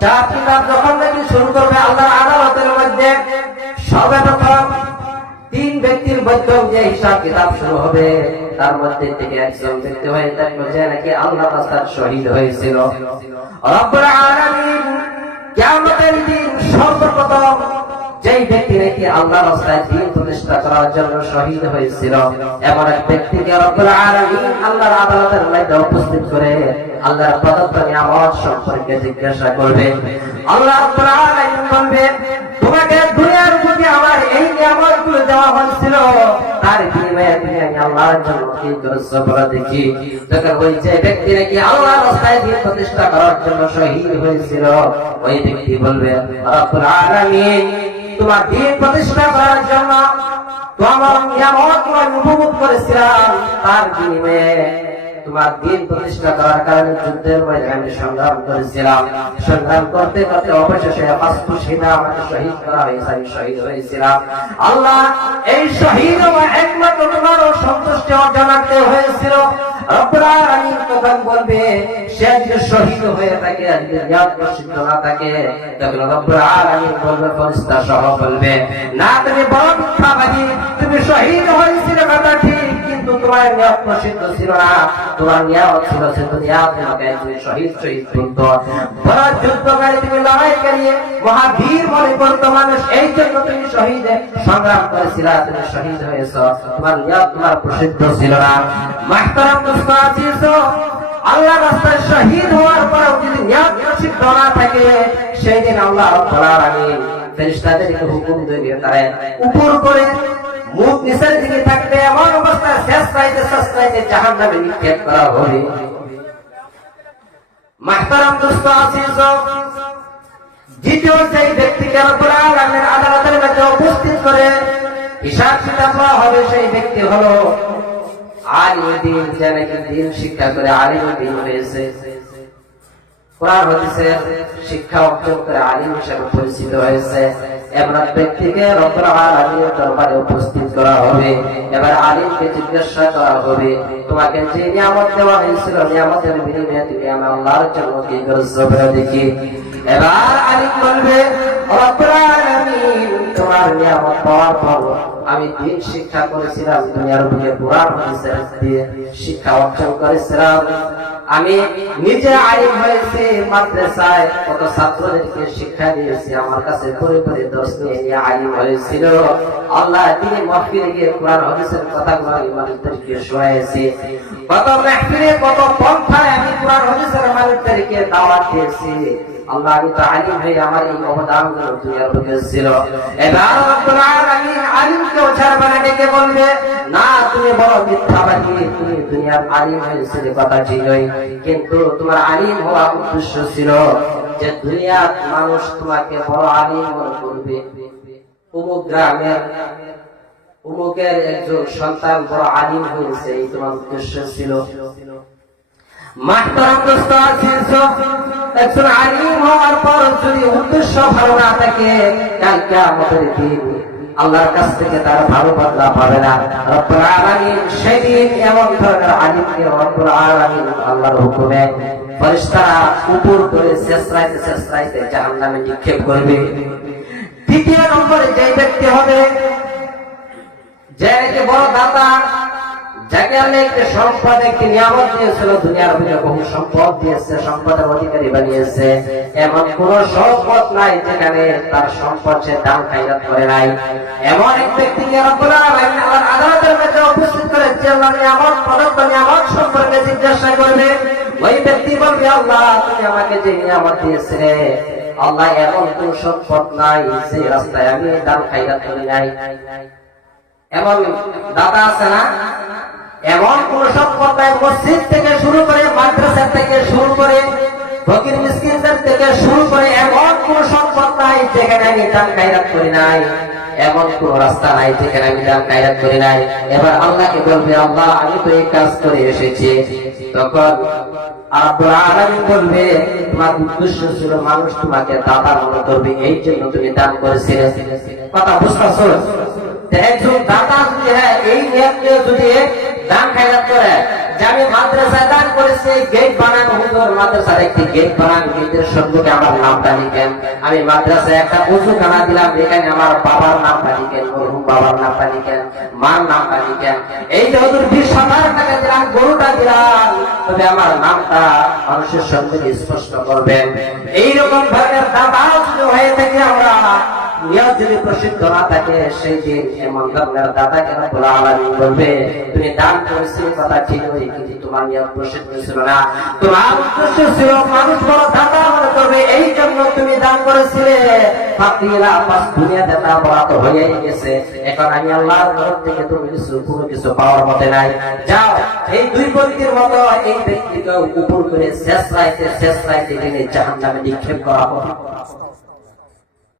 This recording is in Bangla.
হিসাব কিতাব যখন নাকি শুরু করবে আল্লাহর আদালতের মধ্যে, সর্বপ্রথম তিন ব্যক্তির মধ্যে যে হিসাব কিতাব শুরু হবে, তার মধ্যে থেকে একজন ব্যক্তি হয়ে থাকবে যে নাকি আল্লাহর রাস্তায় শহীদ হয়েছিল। রব্বুল আলামিন কিয়ামতের দিন সর্বপ্রথম যেই ব্যক্তি নাকি আল্লাহর রাস্তায় দ্বীন প্রতিষ্ঠা করার জন্য শহীদ হয়েছিল, এমন এক ব্যক্তিকে রব্বুল আলামিন আল্লাহর আদালতের মধ্যে উপস্থিত করে আল্লাহর প্রদত্ত নিয়ামত সম্পর্কে জিজ্ঞাসা করবে। আল্লাহ রাব্বুল আলামিন বলবে, তোমাকে দুনিয়ার বুকে আমার এই নিয়ামতগুলো দেওয়া হয়েছিল, তার বিনিময়ে তুমি আল্লাহর জন্য কি করেছো বলো দেখি। তখন ওই যে ব্যক্তি নাকি আল্লাহর রাস্তায় দ্বীন প্রতিষ্ঠা করার জন্য শহীদ হয়েছিল, ওই ব্যক্তি বলবে, রব্বুল আলামিন তোমার দ্বীন প্রতিষ্ঠা করার জন্য তোমার নিয়ামত উপভোগ করেছিলাম, তার বিনিময়ে তোমার দ্বীন প্রতিষ্ঠা করার কারণে যুদ্ধের ময়দানে সংগ্রাম করেছিলাম, সংগ্রাম করতে করতে অবশেষে পাঁচশোটা আমাকে শহীদ করা হয়েছে, আমি শহীদ হয়েছিলাম। আল্লাহ এই শহীদ হওয়া একমাত্র তোমার সন্তুষ্টি অর্জনার্থে হয়েছিল। রব্বুল আলামিন তখন বলবে, সে যদি শহীদ হয়ে থাকে, যদি নিয়ামত প্রসিদ্ধ না থাকে, তখন রব্বুল আলামিন বলবে, ফেরেশতা সহ বলবে, না তুমি বড় মিথ্যাবাদী, তুমি শহীদ হয়েছিলে কথা ঠিক, কিন্তু তোমার নিয়ামত প্রসিদ্ধ ছিল না, তোমার নিয়ামত ছিল সে দুনিয়া তোমাকে তুমি শহীদ বলতো, বড় যুদ্ধকারী তুমি লড়াইকারী মহাবীর মনে করতো মানুষ, এই জন্য তুমি শহীদ সংগ্রাম করেছিলা, তুমি শহীদ হয়েছ, তোমার নিয়ামত তোমার প্রসিদ্ধ ছিল না। মাহতারাম দোস্ত আজিজ, আল্লাহর রাস্তায় শহীদ হওয়ার পরেও যদি নিয়ামত প্রসিদ্ধ না থাকে, সেই দিন আল্লাহ রাব্বুল আলামিন ফেরেশতাদেরকে হুকুম দিয়ে তারা উপর করে মুখ নিচের দিকে থাকবে, এমন অবস্থায় শেষ চাইতে জাহান্নামে নিক্ষেপ করা হবে। মাহতারাম দোস্ত আজিজ, দ্বিতীয় সেই ব্যক্তিকে রব্বুল আলামিনের আদালতের মধ্যে উপস্থিত করে হিসাব কিতাব করা হবে, সেই ব্যক্তি হলো আলিমুল দ্বীন, যে নাকি দ্বীন শিক্ষা করে আলিমুল দ্বীন হয়েছে, কোরআন হাদিসের শিক্ষা অর্জন করে আলিম হিসেবে পরিচিত হয়েছে। এমন ব্যক্তিকে রব্বুল আলামিনের দরবারে উপস্থিত করা হবে। এবার আলিমকে জিজ্ঞাসা করা হবে, তোমাকে যে নিয়ামত দেওয়া হয়েছিল, নিয়ামতের বিনিময়ে তুমি আমার আল্লাহর জন্য কি করেছো বলো দেখি। এবার আলিম বলবে, রব্বুল আলামিন তোমার নিয়ামত পাওয়ার পর আমি দ্বীন শিক্ষা করেছিলাম, দুনিয়ার বুকে কোরআন হাদিসের দিয়ে শিক্ষা অর্জন করেছিলাম, আমি নিজে আলিম হয়েছি, মাদ্রাসায় কত ছাত্রদেরকে শিক্ষা দিয়েছি, আমার কাছে পড়ে পড়ে দর্শ নিয়ে আলিম হয়েছিল। আল্লাহ তিনি মাহফিলে গিয়ে কোরআন হাদিসের কথাগুলো মানুষদেরকে শোনাইছি, কত মাহফিলে কত পন্থায় আমি কোরআন হাদিসের মানুষদেরকে দাওয়াত দিয়েছি। আল্লাহ আমি তো আলিম হয়ে আমার এই অবদানগুলো দুনিয়ার বুকে ছিল। এবার রব্বুল আলামিন আলিমকে ওঝার ডেকে বলবে, না তুমি বড় মিথ্যাবাদী, তুমি দুনিয়ার আলিম হয়েছিল কথা ঠিকই, কিন্তু তোমার আলিম হওয়া উদ্দেশ্য ছিল যে দুনিয়ার মানুষ তোমাকে বড় আলিম মনে করবে, অমুক গ্রামের অমুকের একজন সন্তান বড় আলিম হয়েছে, এই তোমার উদ্দেশ্য ছিল। মাহতারাম দোস্ত আজিজ, একজন আলিম হওয়ার পর যদি উদ্দেশ্য ভালো না থাকে, কাল কিয়ামতের দিন আল্লাহর কাছ থেকে তার ভালো বদলা পাবে না। রব্বুল আলামিন সেদিন এমন ধরনের আলিমকে রব্বুল আলামিন আল্লাহর হুকুমে ফেরেশতারা উপর করে শেষরাইতে জাহান্নামে নিক্ষেপ করবে। দ্বিতীয় নম্বরে যে ব্যক্তি হবে, যে বড় দাতা, যাকে আল্লাহ একটি সম্পদ একটি নিয়ামত দিয়েছিল, দুনিয়ার বুকে বহু সম্পদ দিয়েছে, সম্পদের অধিকারী বানিয়েছে, এমন কোন সম্পদ নাই যেখানে তার সম্পদ সে দান খায়রাত করে নাই। এমন এক ব্যক্তিকে রব্বুল আলামিন আল্লাহর আদালতের মধ্যে উপস্থিত করে নিয়ামত প্রদত্ত নিয়ামত সম্পর্কে জিজ্ঞাসা করবে। ওই ব্যক্তি বলবে, আল্লাহ তুমি আমাকে যে নিয়ামত দিয়েছিলে, আল্লাহ এমন কোন সম্পদ নাই যে রাস্তায় আমি দান খায়রাত করি নাই। এমন দাতা আছে না? এমন কোন সম্পদ নাই, মসজিদ থেকে শুরু করে, মাদ্রাসা থেকে শুরু করে, ফকির মিসকিনদের থেকে শুরু করে, এমন কোন সম্পদ নাই যেখানে আমি দান খায়রাত করি নাই, এমন কোন রাস্তা নাই যেখানে আমি দান খায়রাত করি নাই। এবার আল্লাহকে বলবে, আল্লাহ আমি তো এই কাজ করে এসেছি। তখন রব্বুল আলামিন বলবে, তোমার উদ্দেশ্য ছিল মানুষ তোমাকে দাতা মনে করবে, এই জন্য তুমি দান করেছিলে। কথা বুঝতেছো? একজন দাতা যদি এই নিয়মকে যদি দান খায়রাত করে, যে আমি মাদ্রাসায় দান করেছি, গেট বানান হুজুর, মাদ্রাসার একটি গেট বানান, গেটের সম্মুখে আমার নামটা লিখেন। আমি মাদ্রাসায় একটা ওযুখানা দিলাম, এখানে আমার বাবার নামটা লিখেন, মরহুম বাবার নামটা লিখেন, মার নামটা লিখেন। এই যে হুজুর 20,000 টাকা দিলাম, গরুটা দিলাম, তবে আমার নামটা মানুষের সম্মুখে স্পষ্ট করবেন। এইরকম ধরনের দাতা যদি হয়ে থাকে, আমরা নিয়ত যদি প্রসিদ্ধ না থাকে, সেই দিন এমন ধরনের দাতাকে রব্বুল আলামিন বলবে, তুমি দান করেছিলে কথা ঠিক হয়ে, কিন্তু তোমার নিয়ত প্রসিদ্ধ ছিল না, তোমার উদ্দেশ্য ছিল মানুষ বড় দাতা মনে করবে, এই জন্য তুমি দান করেছিলে। ফাকিরা বাস দুনিয়া দাতা বলা তো হয়েই গেছে, এখন আমি আল্লাহর তরফ থেকে তুমি কোনো কিছু পাওয়ার মতে নাই। যাও এই দুই ব্যক্তির মতো এই ব্যক্তিকে উপর করে শেষ রাইতে টেনে জাহান্নামে নিক্ষেপ করা হবে।